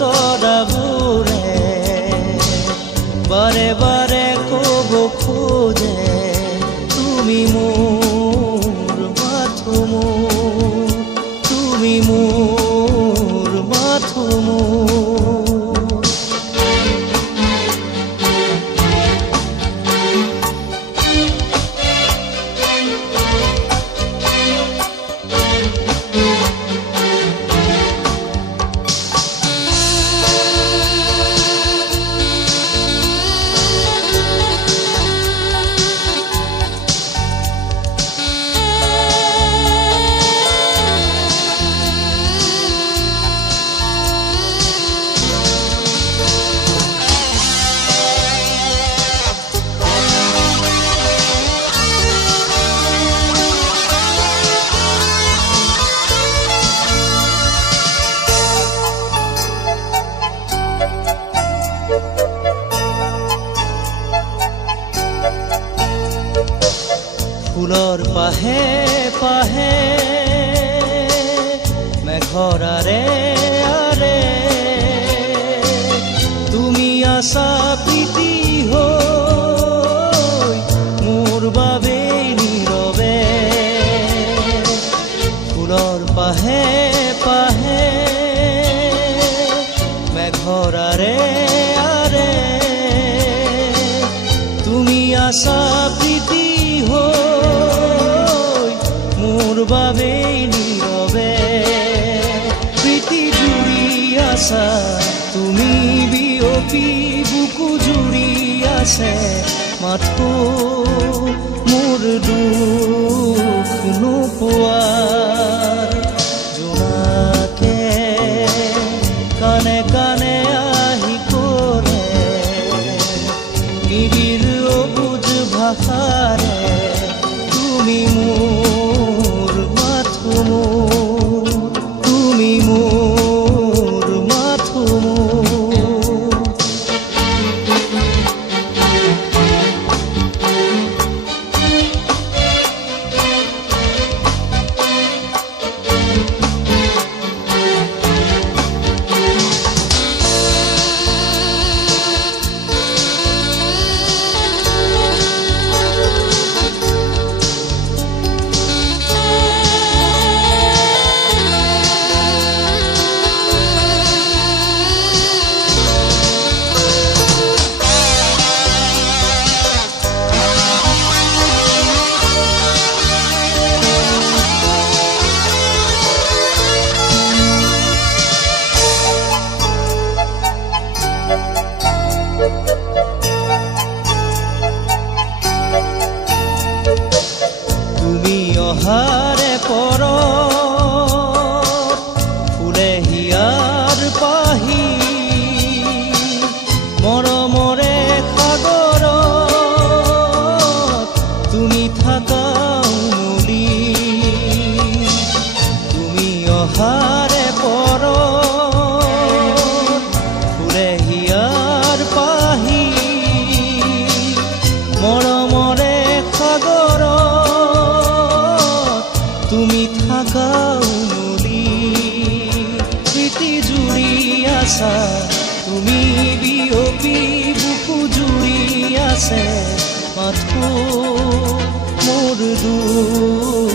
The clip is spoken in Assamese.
তৰাবোৰে বাৰে বাৰে ক'ব খোজে তুমি মোৰ মাথো মোৰ, তুমি মোৰ মাথো মোৰ। ফুলৰ পাহে পাহে মেঘৰ আৰে আৰে তুমি আছা প্ৰীতি হৈ মোৰ বাবেই নীৰৱে। ফুলৰ পাহে পাহে মেঘৰ আৰে আৰে তুমি আছা প্ৰীতি হৈ মোৰ বাবেই নীৰৱে। প্ৰীতি জুৰি আছা তুমি বিয়পি বুকু জুৰি আছে মাথো মোৰ দুখ নোপোৱাৰ। জোনাকে কাণে কাণে আহি ক'লে নিবিড় অবুজ ভাষাৰে তুমি মোৰ মাথো মোৰ, তুমি মোৰ মাথো মোৰ। তুমি অহাৰে পৰত ফুলে হিয়াৰ পাহি মৰমৰে সাগৰত তুমি থাকা উমলি। তুমি অহাৰে পৰত ফুলে হিয়াৰ পাহি মৰমৰে সাগৰত তুমি থাকা উমলি। প্ৰীতি জুৰি আছা তুমি বিয়পি বুকু জুৰি আছে মাথো মোৰ দুখ